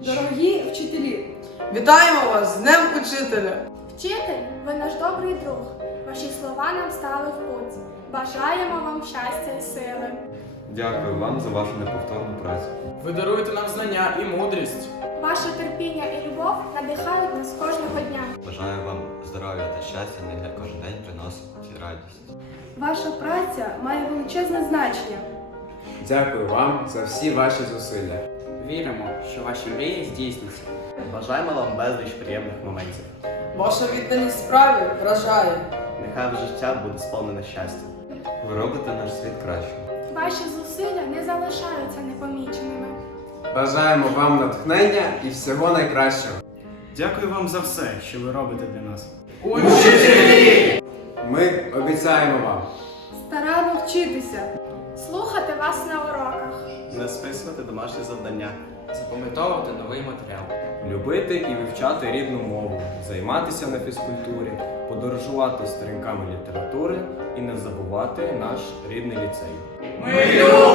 Дорогі вчителі, Вітаємо вас з Днем Учителя! Вчитель, ви наш добрий друг. Ваші слова нам стали в путь. Бажаємо вам щастя і сили. Дякую вам за вашу неповторну працю. Ви даруєте нам знання і мудрість. Ваше терпіння і любов надихають нас кожного дня. Бажаю вам здоров'я та щастя, нехай кожен день приносить радість. ваша праця має величезне значення. Дякую вам за всі ваші зусилля. Віримо, що ваші мрії здійсняться. Бажаємо вам безліч приємних моментів. Ваша відданість справі вражає. Нехай життя буде сповнене щастя. Ви робите наш світ кращим. Ваші зусилля не залишаються непоміченими. Бажаємо вам натхнення і всього найкращого. Дякую вам за все, що ви робите для нас. Ми обіцяємо вам. Старанно вчитися. Слухати вас на. Не списувати домашні завдання. Запам'ятовувати новий матеріал. Любити і вивчати рідну мову, займатися на фізкультурі, подорожувати сторінками літератури і не забувати наш рідний ліцей. Ми!